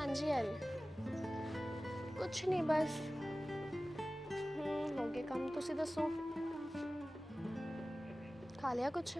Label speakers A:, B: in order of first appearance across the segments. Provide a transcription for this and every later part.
A: जी आ रही। कुछ नहीं बस हो गए काम। तुसी दसो खा लिया कुछ?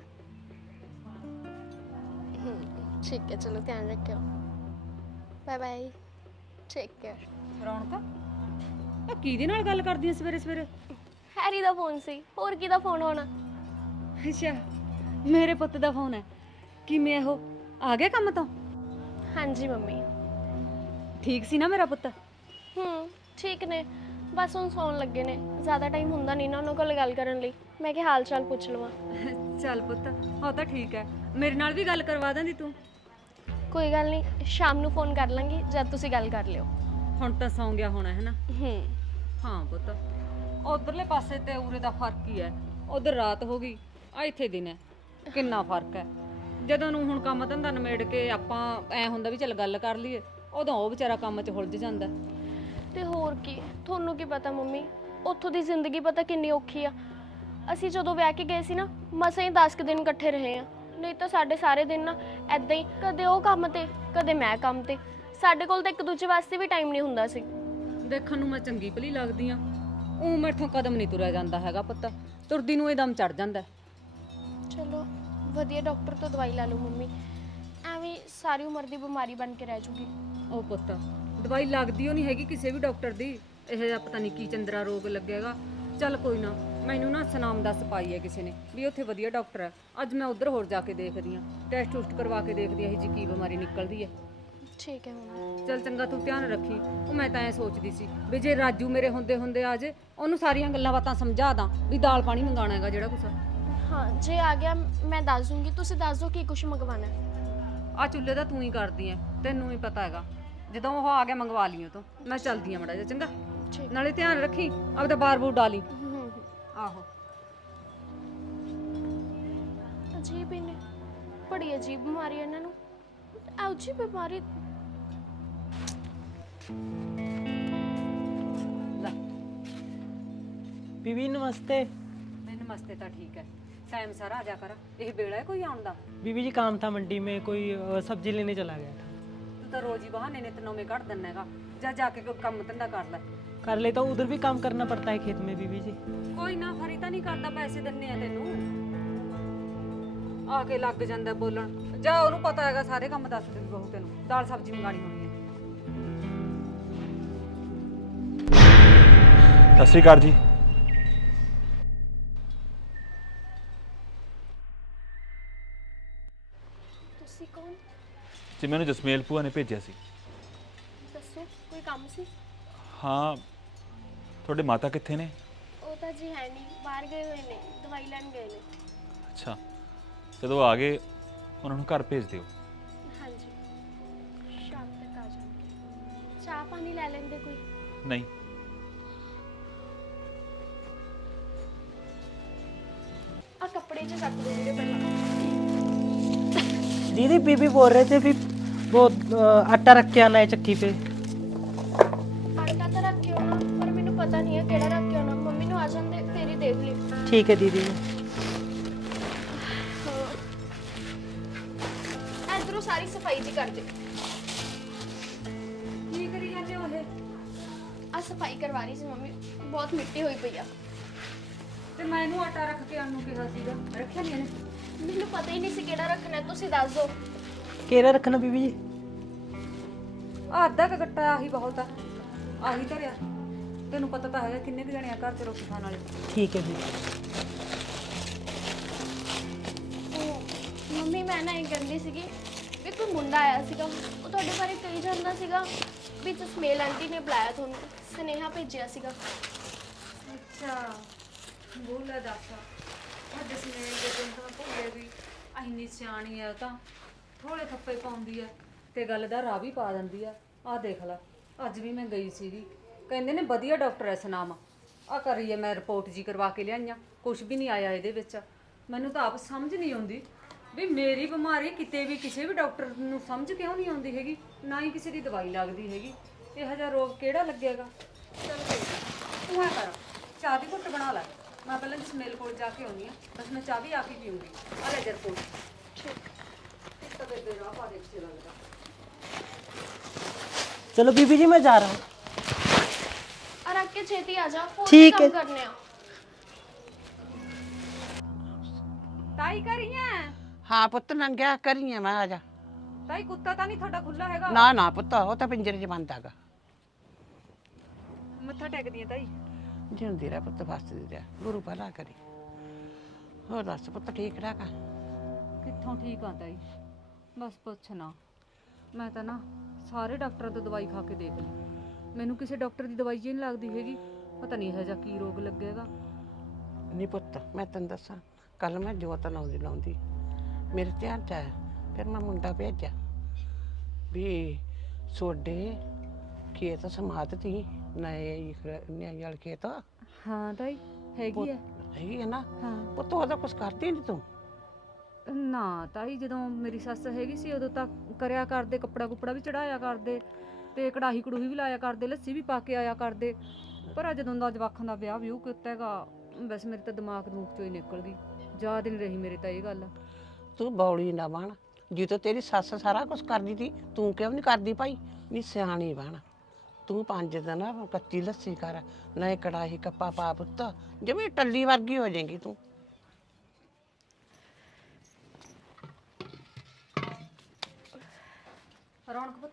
A: ठीक है चलो ध्यान रखियो। Bye bye take care.
B: ਰੌਣਕ ਆ ਕਿਹਦੇ ਨਾਲ ਗੱਲ ਕਰਦੀ ਐ ਸਵੇਰੇ ਸਵੇਰੇ?
A: हैरी दा फोन सी होर किहदा फोन होना।
B: ਅੱਛਾ ਮੇਰੇ ਪੁੱਤ ਦਾ ਫੋਨ ਹੈ। ਕਿਵੇਂ ਉਹ ਆ ਗਿਆ ਕੰਮ ਤੋਂ?
A: हाँ जी मम्मी।
B: ਠੀਕ ਸੀ ਨਾ ਮੇਰਾ ਪੁੱਤ?
A: ठीक ने बस हुण सौन लगे ने। ज़्यादा टाइम हुंदा नहीं ना उन्हां कोल गल करन लई। मैं कि हाल चाल पुछ लवां।
B: ਚੱਲ ਪੁੱਤ ਉਹ ਤਾਂ ਠੀਕ ਹੈ। ਮੇਰੇ ਨਾਲ ਵੀ ਗੱਲ ਕਰਵਾ ਦਿੰਦੀ ਤੂੰ।
A: कोई गल नहीं शाम नूं फोन कर लांगी जद तुसी गल कर लियो।
B: ਹੁਣ ਤਾਂ ਸੌਂ ਗਿਆ ਹੋਣਾ ਹੈ ਨਾ? ਹਾਂ ਪੁੱਤ ਉਧਰਲੇ ਪਾਸੇ ਤੇ ਉਰੇ ਦਾ ਫਰਕ ਹੀ ਹੈ। ਉਧਰ ਰਾਤ ਹੋ ਗਈ ਆ ਇੱਥੇ ਦਿਨ ਹੈ। ਕਿੰਨਾ ਫਰਕ ਹੈ। ਜਦੋਂ ਨੂੰ ਹੁਣ ਕੰਮ ਧੰਦਾ ਨਿਮੇੜ ਕੇ ਆਪਾਂ ਐ ਹੁੰਦਾ ਵੀ ਚੱਲ ਗੱਲ ਕਰ ਲਈਏ, ਉਦੋਂ ਉਹ ਵਿਚਾਰਾ ਕੰਮ 'ਚ ਹੁਲਝ ਜਾਂਦਾ।
A: ਤੇ ਹੋਰ ਕੀ ਤੁਹਾਨੂੰ ਕੀ ਪਤਾ ਮੰਮੀ ਉੱਥੋਂ ਦੀ ਜ਼ਿੰਦਗੀ ਪਤਾ ਕਿੰਨੀ ਔਖੀ ਆ। ਅਸੀਂ ਜਦੋਂ ਵਿਆਹ ਕੇ ਗਏ ਸੀ ਨਾ ਮਸਾਂ ਹੀ 10 ਦਿਨ ਇਕੱਠੇ ਰਹੇ ਆ। ਨਹੀਂ ਤਾਂ ਸਾਡੇ ਸਾਰੇ ਦਿਨ ਨਾ ਐਦਾਂ ਹੀ ਕਦੇ ਉਹ ਕੰਮ ਤੇ ਕਦੇ ਮੈਂ ਕੰਮ ਤੇ। ਸਾਡੇ ਕੋਲ ਤਾਂ ਇੱਕ ਦੂਜੇ ਵਾਸਤੇ ਵੀ ਟਾਈਮ ਨਹੀਂ ਹੁੰਦਾ ਸੀ।
B: ਦੇਖਣ ਨੂੰ ਮੈਂ ਚੰਗੀ ਭਲੀ ਲੱਗਦੀ ਆ, ਉਹ ਮੈਥੋਂ ਕਦਮ ਨਹੀਂ ਤੁਰਿਆ ਜਾਂਦਾ ਹੈਗਾ ਪੁੱਤ। ਤੁਰਦੀ ਨੂੰ ਇਹ ਦਮ ਚੜ ਜਾਂਦਾ।
A: ਚਲੋ ਵਧੀਆ ਡਾਕਟਰ ਤੋਂ ਦਵਾਈ ਲਾ ਲਓ ਮੰਮੀ, ਐਵੇਂ ਸਾਰੀ ਉਮਰ ਦੀ ਬਿਮਾਰੀ ਬਣ ਕੇ ਰਹਿ ਜੂਗੀ।
B: ਉਹ ਪੁੱਤ ਦਵਾਈ ਲੱਗਦੀ ਉਹ ਨਹੀਂ ਹੈਗੀ ਕਿਸੇ ਵੀ ਡਾਕਟਰ ਦੀ। ਇਹ ਜਿਹਾ ਪਤਾ ਨਹੀਂ ਕੀ ਚੰਦਰਾ ਰੋਗ ਲੱਗੇਗਾ। ਚੱਲ ਕੋਈ ਨਾ, ਮੈਨੂੰ ਨਾ ਸਨਾਮ ਦੱਸ ਪਾਈ ਹੈ ਕਿਸੇ ਨੇ ਵੀ ਉੱਥੇ ਵਧੀਆ ਡਾਕਟਰ ਹੈ। ਅੱਜ ਮੈਂ ਉੱਧਰ ਹੋਰ ਜਾ ਕੇ ਦੇਖਦੀ ਆ, ਟੈਸਟ ਟੂਸਟ ਕਰਵਾ ਕੇ ਦੇਖਦੀ ਆ ਇਹ ਜੀ ਕੀ ਬਿਮਾਰੀ ਨਿਕਲਦੀ ਹੈ।
A: ਠੀਕ ਹੈ ਮੰਮੀ।
B: ਚੱਲ ਚੰਗਾ ਤੂੰ ਧਿਆਨ ਰੱਖੀ। ਉਹ ਮੈਂ ਤਾਂ ਐ ਸੋਚਦੀ ਸੀ ਵੀ ਜੇ ਰਾਜੂ ਮੇਰੇ ਹੁੰਦੇ ਹੁੰਦੇ ਆ ਜੇ ਉਹਨੂੰ ਸਾਰੀਆਂ ਗੱਲਾਂ ਬਾਤਾਂ ਸਮਝਾ ਦਾਂ ਵੀ ਦਾਲ ਪਾਣੀ ਮੰਗਾਉਣਾ ਹੈਗਾ ਜਿਹੜਾ ਕੁਛ।
A: हाँ जे आ गया मैं दस दूंगी। तुसी दस दो की कुछ मंगवाना है।
B: ਆ ਚੁੱਲ੍ਹੇ ਦਾ ਤੂੰ ਹੀ ਕਰਦੀ ਐ, ਤੈਨੂੰ ਹੀ ਪਤਾ ਹੈਗਾ। ਜਦੋਂ ਉਹ ਆ ਗਿਆ ਮੰਗਵਾ ਲਈ ਉਹ ਤੋਂ। ਮੈਂ ਚੱਲਦੀ ਆ ਮੜਾ ਜਾ ਚੰਗਾ।
A: ठीक।
B: ਨਾਲੇ ਧਿਆਨ ਰੱਖੀ ਆਪਦਾ ਬਾਰ ਬੂਰ ਡਾਲੀ। ਆਹੋ
A: अजीब ही ने बड़ी अजीब बीमारी है इन्हों। अजीब बीमारी
B: ਲੈ
C: बीबी नमस्ते।
B: ਮੈਂ ਨਮਸਤੇ ਤਾਂ ਠੀਕ ਹੈ। ਟਾਈਮ ਸਾਰਾ ਆ ਜਾ ਕਰ। ਇਹ ਵੇਲਾ ਹੈ ਕੋਈ ਆਉਣ ਦਾ?
C: बीबी जी काम था मंडी में, कोई सब्जी लेने चला गया था।
B: ਤੂੰ ਤਾਂ ਰੋਜ਼ ਹੀ ਬਹਾਨੇ ਨੇ ਤਨੋਂ ਮੇ ਕੱਢ ਦਿੰਦਾ ਹੈਗਾ। ਜਾ ਕੇ ਕੋਈ ਕੰਮ ਧੰਦਾ ਕਰ ਲੈ।
C: कर लेता हूँ, उधर भी काम करना पड़ता है खेत में बीबी जी।
B: ਕੋਈ ਨਾ ਫਰੀ ਤਾਂ ਨਹੀਂ ਕਰਦਾ, ਪੈਸੇ ਦਿੰਨੇ ਆ ਤੈਨੂੰ। ਆ ਕੇ ਲੱਗ ਜਾਂਦਾ ਬੋਲਣ। ਜਾ ਉਹਨੂੰ ਪਤਾ ਹੈਗਾ ਸਾਰੇ ਕੰਮ ਦੱਸ ਦੇ ਬਹੂ ਤੈਨੂੰ। ਦਾਲ ਸਬਜ਼ੀ ਮੰਗਾਣੀ ਹੋਣੀ ਹੈ।
D: ਸਤਿ ਸ਼੍ਰੀ ਅਕਾਲ ਜੀ।
A: तुसी कौन
D: ਜੀ ਮੈਨੂੰ ਜਸਮੇਲ ਭੂਆ ਨੇ ਭੇਜਿਆ ਸੀ।
A: दसो कोई काम सी?
D: ਹਾਂ ਤੁਹਾਡੇ ਮਾਤਾ ਕਿੱਥੇ ਨੇ?
A: ਉਹ ਤਾਂ ਜੀ ਹੈ ਨਹੀਂ, ਬਾਹਰ ਗਏ ਹੋਏ ਨੇ, ਦਵਾਈ ਲੈਣ ਗਏ ਨੇ।
D: ਅੱਛਾ ਜਦੋਂ ਆ ਗਏ ਉਹਨਾਂ ਨੂੰ ਘਰ ਭੇਜ ਦਿਓ।
A: ਹਾਂਜੀ ਸ਼ਾਮ ਤੱਕ ਆ ਜਾਣਗੇ। ਚਾਹ ਪਾਣੀ ਲੈ ਲੈਂਦੇ ਕੋਈ?
D: ਨਹੀਂ
A: ਆ ਕੱਪੜੇ 'ਚ ਰੱਖ ਦੋ ਵੀਰੇ ਪਹਿਲਾਂ।
C: दीदी बीबी बोल रहे थे भी वो आटा रख के आना है चक्की पे।
A: ਆਟਾ ਤਾਂ ਰੱਖਿਓ ਨਾ, ਪਰ ਮੈਨੂੰ ਪਤਾ ਨਹੀਂ ਹੈ ਕਿਹੜਾ ਰੱਖਿਓ ਨਾ। ਮੰਮੀ ਨੂੰ ਆ ਜਾਂਦੇ ਫੇਰ ਹੀ ਦੇਖ ਲਈ।
C: ठीक है दीदी।
A: ਇਧਰੋਂ ਸਾਰੀ ਸਫਾਈ ਜੀ ਕਰ ਦੇ।
B: ਕੀ ਕਰੀ ਜਾਂਦੇ ਹੋ ਇਹ?
A: ਆ ਸਫਾਈ ਕਰਵਾ ਰਹੀ ਸੀ ਮੰਮੀ, ਬਹੁਤ ਮਿੱਟੀ ਹੋਈ ਪਈ ਆ।
B: ਤੇ ਮੈਂ ਇਹਨੂੰ ਆਟਾ ਰੱਖ ਕੇ ਆਉਣ ਨੂੰ ਕਿਹਾ ਸੀਗਾ, ਰੱਖਿਆ ਨਹੀਂ ਇਹਨੇ।
A: ਮੈਨੂੰ ਪਤਾ ਹੀ ਨਹੀਂ ਸੀ ਕਿਹੜਾ ਰੱਖਣਾ ਹੈ, ਤੁਸੀਂ ਦੱਸ ਦਿਓ।
C: केरा रखना बीबी जी।
B: ਆ ਅੱਧਾ ਕ ਗੱਟਾ ਆਹੀ ਬਹੁਤ ਆ, ਆਹੀ ਧਰਿਆ। ਤੈਨੂੰ ਪਤਾ ਤਾਂ ਹੈਗਾ ਕਿੰਨੇ ਕੁ ਜਣੇ ਆ ਘਰ 'ਚ ਰੋਟੀ ਖਾਣ ਵਾਲੇ।
C: ठीक है दीदी।
A: ਮੰਮੀ ਮੈਂ ਨਾ ਇਹ ਕਹਿੰਦੀ ਸੀਗੀ ਵੀ ਕੋਈ ਮੁੰਡਾ ਆਇਆ ਸੀਗਾ, ਉਹ ਤੁਹਾਡੇ ਬਾਰੇ ਕਹੀ ਜਾਂਦਾ ਸੀਗਾ ਵੀ ਜਸਮੇਲ ਆਂਟੀ ਨੇ ਬੁਲਾਇਆ ਤੁਹਾਨੂੰ, ਸੁਨੇਹਾ ਭੇਜਿਆ ਸੀਗਾ।
B: ਅੱਛਾ ਬੋਲੇ ਦੱਸ। ਅੱਜ ਸਵੇਰ ਦੇ ਦਿਨ ਤਾਂ ਭੁੱਲੇ ਵੀ ਇੰਨੀ ਸਿਆਣੀ ਆ। ਉਹ ਤਾਂ ਥੋੜੇ ਥੱਪੇ ਪਾਉਂਦੀ ਆ ਤੇ ਗੱਲ ਦਾ ਰਾਹ ਵੀ ਪਾ ਦਿੰਦੀ ਆ। ਆਹ ਦੇਖ ਲੈ ਅੱਜ ਵੀ ਮੈਂ ਗਈ ਸੀਗੀ, ਕਹਿੰਦੇ ਨੇ ਵਧੀਆ ਡਾਕਟਰ ਐ ਸਨਾਮ। ਆ ਕਰੀਏ ਮੈਂ ਰਿਪੋਰਟ ਜੀ ਕਰਵਾ ਕੇ ਲਿਆਈਆਂ, ਕੁਝ ਵੀ ਨਹੀਂ ਆਇਆ ਇਹਦੇ ਵਿੱਚ। ਮੈਨੂੰ ਤਾਂ ਆਪ ਸਮਝ ਨਹੀਂ ਆਉਂਦੀ ਵੀ ਮੇਰੀ ਬਿਮਾਰੀ ਕਿਤੇ ਵੀ ਕਿਸੇ ਵੀ ਡਾਕਟਰ ਨੂੰ ਸਮਝ ਕਿਉਂ ਨਹੀਂ ਆਉਂਦੀ ਹੈਗੀ, ਨਾ ਹੀ ਕਿਸੇ ਦੀ ਦਵਾਈ ਲੱਗਦੀ ਹੈਗੀ। ਇਹੋ ਜਿਹਾ ਰੋਗ ਕਿਹੜਾ ਲੱਗੇਗਾ। ਚਲ ਕੋਈ ਨਾ, ਤੂੰ ਐ ਕਰ ਚਾਹ ਦੀ ਘੁੱਟ ਬਣਾ ਲੈ। ਮੈਂ ਪਹਿਲਾਂ ਜਸਮੇਲ ਕੋਲ ਜਾ ਕੇ ਆਉਣੀ ਆ, ਬਸ ਮੈਂ ਚਾਹ ਵੀ ਆ ਕੇ ਪੀਊਂਗੀ। ਆ ਲੈ ਜਰ ਕੋਲ। ਠੀਕ ਤਾਂ ਬੇਬੇ ਰਾਹ ਪਾ ਦੇ, ਅੱਛੇ ਲੱਗਦਾ।
C: चलो बीबी जी मैं जा रहा हूँ।
A: और रख के छेती आ जा, और भी
C: ठीक
A: काम
C: है।
A: करने आ।
B: ਤਾਈ ਕਰੀਆਂ
E: ਹਾਂ ਪੁੱਤ ਨੰਗਿਆ ਕਰੀਏ ਮੈਂ ਆ ਜਾ।
B: ਤਾਈ ਕੁੱਤਾ ਤਾਂ ਨਹੀਂ ਤੁਹਾਡਾ ਖੁੱਲਾ ਹੈਗਾ?
E: ਨਾ ਨਾ ਪੁੱਤ ਉਹ ਤਾਂ ਪਿੰਜਰੇ 'ਚ ਬੰਦ ਹੈਗਾ।
B: ਮੱਥਾ ਟੇਕਦੀ ਆ ਤਾਈ।
E: ਜਿਉਂਦੀ ਰਹਿ ਪੁੱਤ ਵਸਦੀ ਰਹਿ ਗੁਰੂ ਭਲਾ ਕਰੀ। ਹੋਰ ਦੱਸ ਪੁੱਤ ਠੀਕ ਠਾਕ ਆ?
B: ਕਿੱਥੋਂ ਠੀਕ ਆ ਤਾਈ, ਬਸ ਪੁੱਛ ਨਾ। ਮੈਂ ਤਾਂ ਨਾ ਸਾਰੇ ਡਾਕਟਰਾਂ ਤੋਂ ਦਵਾਈ ਖਾ ਕੇ ਦੇਖ ਲਈ, ਮੈਨੂੰ ਕਿਸੇ ਡਾਕਟਰ ਦੀ ਦਵਾਈ ਜੀ ਨਹੀਂ ਲੱਗਦੀ ਹੈਗੀ। ਪਤਾ ਨਹੀਂ ਇਹੋ ਜਿਹਾ ਕੀ ਰੋਗ ਲੱਗੇਗਾ।
E: ਨਹੀਂ ਪੁੱਤ ਮੈਂ ਤੈਨੂੰ ਦੱਸਾਂ, ਕੱਲ ਮੈਂ ਜੋਤ ਲਾਉਂਦੀ ਮੇਰੇ ਧਿਆਨ 'ਚ ਆਇਆ, ਫਿਰ ਮੈਂ ਮੁੰਡਾ ਭੇਜਿਆ ਵੀ ਸੋਡੇ ਖੇਤ ਸਮਾਧ ਤੀ ਨਏ ਵਾਲੇ ਖੇਤ
B: ਹਾਂ ਤਾਈ ਹੈਗੀ ਆ।
E: ਹੈਗੀ ਹੈ ਨਾ?
B: ਹਾਂ
E: ਪੁੱਤ ਉਹਦਾ ਕੁਛ ਕਰਦੀ ਨਹੀਂ ਤੂੰ?
B: ਨਾ ਤਾਈ, ਜਦੋਂ ਮੇਰੀ ਸੱਸ ਹੈਗੀ ਸੀ ਉਦੋਂ ਤਾਂ ਕਰਿਆ ਕਰਦੇ, ਕੱਪੜਾ ਕੁੱਪੜਾ ਵੀ ਚੜਾਇਆ ਕਰਦੇ ਤੇ ਕੜਾਹੀ ਕੜੂਹੀ ਵੀ ਲਾਇਆ ਕਰਦੇ, ਲੱਸੀ ਵੀ ਪਾ ਕੇ ਆਇਆ ਕਰਦੇ। ਪਰ ਆ ਜਦੋਂ ਦਾ ਜਵਾਖਾਂ ਦਾ ਵਿਆਹ ਵਿਊਹ ਕੀਤਾ ਹੈਗਾ, ਬਸ ਮੇਰੇ ਤਾਂ ਦਿਮਾਗ ਨੂੰ ਚੋਂ ਹੀ ਨਿਕਲ ਗਈ, ਯਾਦ ਹੀ ਨਹੀਂ ਰਹੀ ਮੇਰੇ ਤਾਂ ਇਹ ਗੱਲ।
E: ਤੂੰ ਬੌਲੀ ਨਾ ਬਣ, ਜਦੋਂ ਤੇਰੀ ਸੱਸ ਸਾਰਾ ਕੁਝ ਕਰਦੀ ਤੀ ਤੂੰ ਕਿਉਂ ਨਹੀਂ ਕਰਦੀ ਭਾਈ? ਨਹੀਂ ਸਿਆਣੀ ਬਣ ਤੂੰ, 5 ਦਿਨ ਕੱਚੀ ਲੱਸੀ ਕਰ, ਨਾ ਕੜਾਹੀ ਕੱਪਾ ਪਾ ਪੁੱਤ, ਜਿਵੇਂ ਟੱਲੀ ਵਰਗੀ ਹੋ ਜਾਏਗੀ ਤੂੰ।
B: ਰੌਣਕ ਪੁੱਤ।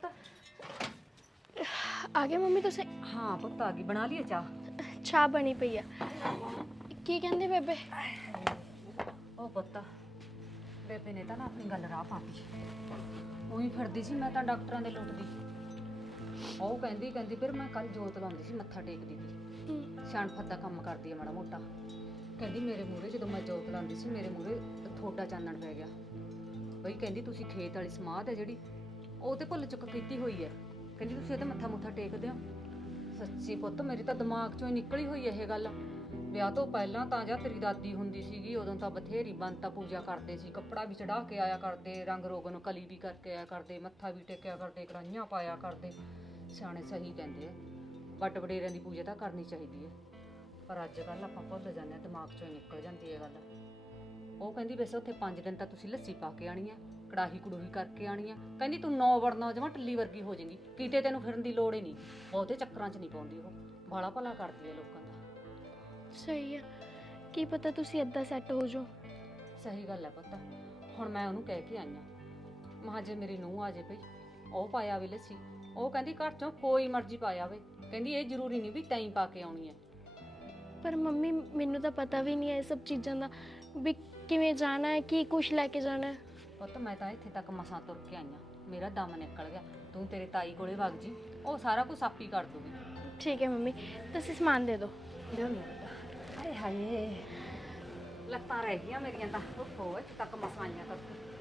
A: आ गए मम्मी तुसे?
B: ਹਾਂ ਪੁੱਤ ਆ ਗਈ, ਬਣਾ ਲਈਏ ਚਾਹ?
A: ਚਾਹ ਬਣੀ ਪਈ ਆ। ਕੀ ਕਹਿੰਦੇ ਬੇਬੇ?
B: ਉਹ ਪੁੱਤ ਬੇਬੇ ਨੇ ਤਾਂ ਨਾ ਆਪਣੀ ਗੱਲ ਰਾਹ ਪਾਤੀ, ਉਹੀ ਫਿਰਦੀ ਸੀ ਮੈਂ ਤਾਂ ਡਾਕਟਰਾਂ ਦੇ ਲੁੱਟਦੀ। ਉਹ ਕਹਿੰਦੀ ਫਿਰ ਮੈਂ ਕੱਲ ਜੋਤ ਲਾਉਂਦੀ ਸੀ, ਮੱਥਾ ਟੇਕਦੀ ਸੀ, ਸਿਆਣਪਤ ਦਾ ਕੰਮ ਕਰਦੀ ਆ ਮਾੜਾ ਮੋਟਾ। ਕਹਿੰਦੀ ਮੇਰੇ ਮੂਹਰੇ ਜਦੋਂ ਮੈਂ ਜੋਤ ਲਾਉਂਦੀ ਸੀ ਮੇਰੇ ਮੂਹਰੇ ਥੋੜਾ ਚਾਨਣ ਪੈ ਗਿਆ ਬਈ। ਕਹਿੰਦੀ ਤੁਸੀਂ ਖੇਤ ਵਾਲੀ ਸਮਾਧ ਹੈ ਜਿਹੜੀ ਉਹ ਤੇ ਭੁੱਲ ਚੁੱਕ ਕੀਤੀ ਹੋਈ ਹੈ, ਕਹਿੰਦੀ ਤੁਸੀਂ ਉਹਦੇ ਮੱਥਾ ਮੁੱਠਾ ਟੇਕਦੇ ਹੋ। ਸੱਚੀ ਪੁੱਤ ਮੇਰੇ ਤਾਂ ਦਿਮਾਗ ਚੋਂ ਹੀ ਨਿਕਲੀ ਹੋਈ ਹੈ ਇਹ ਗੱਲ। ਵਿਆਹ ਤੋਂ ਪਹਿਲਾਂ ਤਾਂ ਜਾਂ ਤੇਰੀ ਦਾਦੀ ਹੁੰਦੀ ਸੀਗੀ ਉਦੋਂ ਤਾਂ ਬਥੇਰੀ ਬੰਤਾ ਪੂਜਾ ਕਰਦੇ ਸੀ, ਕੱਪੜਾ ਵੀ ਚੜਾ ਕੇ ਆਇਆ ਕਰਦੇ, ਰੰਗ ਰੋਗਨ ਕਲੀ ਵੀ ਕਰਕੇ ਆਇਆ ਕਰਦੇ, ਮੱਥਾ ਵੀ ਟੇਕਿਆ ਕਰਦੇ, ਕੜਾਹੀਆਂ ਪਾਇਆ ਕਰਦੇ। ਸਿਆਣੇ ਸਹੀ ਕਹਿੰਦੇ ਆ, ਵੱਡ ਵਡੇਰਿਆਂ ਦੀ ਪੂਜਾ ਤਾਂ ਕਰਨੀ ਚਾਹੀਦੀ ਹੈ, ਪਰ ਅੱਜ ਕੱਲ੍ਹ ਆਪਾਂ ਭੁੱਲ ਜਾਂਦੇ ਹਾਂ, ਦਿਮਾਗ ਚੋਂ ਹੀ ਨਿਕਲ ਜਾਂਦੀ ਹੈ ਗੱਲ। ਉਹ ਕਹਿੰਦੀ ਵੈਸੇ ਉੱਥੇ 5 ਦਿਨ ਤਾਂ ਤੁਸੀਂ ਲੱਸੀ ਪਾ ਕੇ ਆਣੀ ਆ, ਕੜਾਹੀ ਕੜੂਹੀ ਕਰਕੇ ਆਣੀ ਆ। ਕਹਿੰਦੀ ਤੂੰ 9 ਵੜਨਾ ਜਮਾਂ ਟੱਲੀ ਵਰਗੀ ਹੋ ਜਾਏਗੀ, ਕਿਤੇ ਤੈਨੂੰ ਫਿਰਨ ਦੀ ਲੋੜ ਹੀ ਨਹੀਂ, ਬਹੁਤੇ ਚੱਕਰਾਂ 'ਚ ਨਹੀਂ ਪਾਉਂਦੀ ਉਹ, ਬਾਲਾ ਭਲਾ ਕਰਦੀ ਹੈ ਲੋਕਾਂ ਦਾ।
A: ਸਹੀ ਆ, ਕੀ ਪਤਾ ਤੁਸੀਂ ਏਦਾਂ ਸੈੱਟ ਹੋ ਜਾਓ।
B: ਸਹੀ ਗੱਲ ਹੈ ਪੁੱਤ, ਹੁਣ ਮੈਂ ਉਹਨੂੰ ਕਹਿ ਕੇ ਆਈ ਆ, ਮਹਾਂ ਜੇ ਮੇਰੀ ਨੂੰਹ ਆ ਜੇ ਭਈ ਉਹ ਪਾਇਆ ਵੇ ਲੱਸੀ। ਉਹ ਕਹਿੰਦੀ ਘਰ ਚੋਂ ਕੋਈ ਮਰਜ਼ੀ ਪਾਇਆ ਵੇ, ਕਹਿੰਦੀ ਇਹ ਜ਼ਰੂਰੀ ਨਹੀਂ ਵੀ ਤੈਂ ਪਾ ਕੇ ਆਉਣੀ ਹੈ।
A: ਪਰ ਮੰਮੀ ਮੈਨੂੰ ਤਾਂ ਪਤਾ ਵੀ ਨਹੀਂ ਹੈ ਇਹ ਸਭ ਚੀਜ਼ਾਂ ਦਾ, ਵੀ ਕਿਵੇਂ ਜਾਣਾ ਹੈ, ਕੀ ਕੁਛ ਲੈ ਕੇ ਜਾਣਾ ਹੈ।
B: ਪੁੱਤ ਮੈਂ ਤਾਂ ਇੱਥੇ ਤੱਕ ਮਸਾਂ ਤੁਰ ਕੇ ਆਈ ਆ, ਮੇਰਾ ਦਮ ਨਿਕਲ ਗਿਆ। ਤੂੰ ਤੇਰੇ ਤਾਈ ਕੋਲੇ ਵਗ ਜੀ, ਉਹ ਸਾਰਾ ਕੁਝ ਆਪੀ ਕਰ ਦੂਗੀ।
A: ਠੀਕ ਹੈ ਮੰਮੀ, ਤੁਸੀਂ ਸਮਾਨ ਦੇ ਦਿਓ।
B: ਹਾਏ ਹਾਏ ਲੱਤਾਂ ਰਹਿ ਗਈਆਂ ਮੇਰੀਆਂ ਤਾਂ, ਉਹ ਇੱਥੇ ਤੱਕ ਮਸਾਂ ਆਈਆਂ ਕਰ।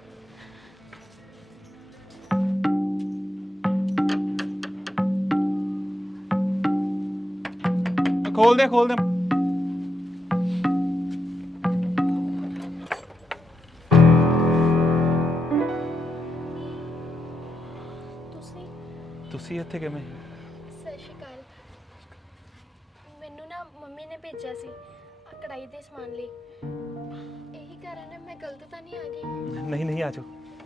D: ਖੋਲ ਦੇ ਤੁਸੀਂ ਇੱਥੇ ਕਿਵੇਂ?
A: ਸਤਿ ਸ਼੍ਰੀ ਅਕਾਲ। ਮੈਨੂੰ ਨਾ ਮੰਮੀ ਨੇ ਭੇਜਿਆ ਸੀ ਆ ਕੜਾਈ ਦੇ ਸਮਾਨ ਲਈ, ਇਹੀ ਕਾਰਨ ਹੈ। ਮੈਂ ਗਲਤ ਤਾਂ ਨਹੀਂ ਆ ਗਈ?
D: ਨਹੀਂ ਆ ਜਾਓ।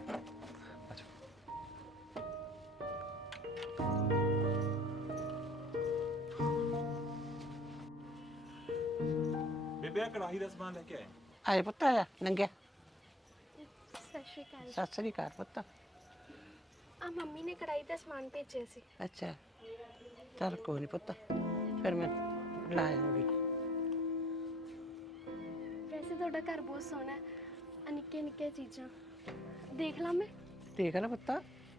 D: ਬੇਬੇ ਕੜਾਹੀ ਦਾ ਸਮਾਨ ਲੈ ਕੇ ਆਏ।
E: ਆਏ ਪੁੱਤ ਆਇਆ ਨੰਗਿਆ।
A: ਸਤਿ ਸ਼੍ਰੀ ਅਕਾਲ।
E: ਸਤਿ ਸ੍ਰੀ ਅਕਾਲ ਪੁੱਤ।
A: ਆ ਮੰਮੀ ਨੇ ਕੜਾਈ ਦਾ ਸਮਾਨ ਭੇਜਿਆ ਸੀ।
E: ਅੱਛਾ ਚੱਲ ਕੋਈ ਨਹੀਂ ਪੁੱਤ, ਫਿਰ ਮੈਂ ਲਾ ਆਉਂਗੀ।
A: ਵੈਸੇ ਤੁਹਾਡਾ ਘਰ ਬਹੁਤ ਸੋਹਣਾ ਹੈ, ਆ ਨਿੱਕੀਆਂ ਨਿੱਕੀਆਂ ਚੀਜ਼ਾਂ ਦੇਖ ਲਾਂ ਮੈਂ?
E: ਦੇਖ ਲੈ ਪੁੱਤ।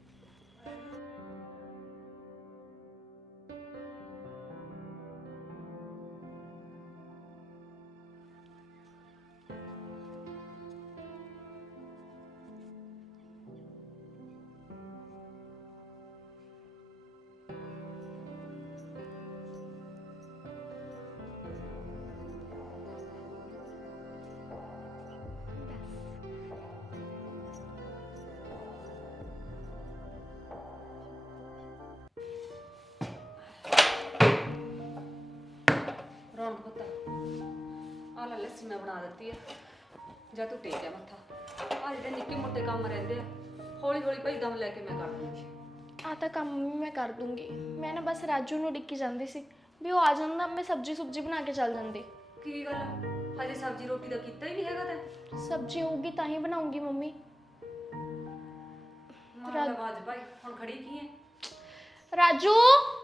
B: ਰੌਣਕ ਪੁੱਤ ਆ ਲੈ ਲੱਸੀ ਮੈਂ ਬਣਾ ਦਿੱਤੀ ਹੈ, ਜਾਂ ਤੂੰ ਟੇਕਿਆ ਮੱਥਾ। ਆ ਜਿਹੜੇ ਨਿੱਕੇ ਮੋਟੇ ਕੰਮ ਰਹਿੰਦੇ ਆ ਹੌਲੀ ਹੌਲੀ ਭਾਈ ਦਮ ਲੈ ਕੇ ਮੈਂ ਕਰ ਦੂੰਗੀ।
A: ਆ ਤਾਂ ਕੰਮ ਵੀ ਮੈਂ ਕਰ ਦੂੰਗੀ। ਮੈਂ ਨਾ ਬਸ ਰਾਜੂ ਨੂੰ ਡਿੱਕੀ ਜਾਂਦੀ ਸੀ ਵੀ ਉਹ ਆ ਜਾਂਦਾ, ਮੈਂ ਸਬਜ਼ੀ ਸੁਬਜੀ ਬਣਾ ਕੇ ਚੱਲ ਜਾਂਦੀ।
B: ਕੀ ਗੱਲ, ਹਜੇ ਸਬਜ਼ੀ ਰੋਟੀ ਦਾ ਕੀਤਾ ਹੀ ਨਹੀਂ ਹੈਗਾ ਤੈਂ?
A: ਸਬਜ਼ੀ ਹੋਊਗੀ ਤਾਂ ਹੀ ਬਣਾਉਂਗੀ ਮੰਮੀ।
B: ਮਾਰ ਆਵਾਜ਼ ਭਾਈ, ਹੁਣ ਖੜੀ ਕੀ ਹੈ?
A: ਰਾਜੂ,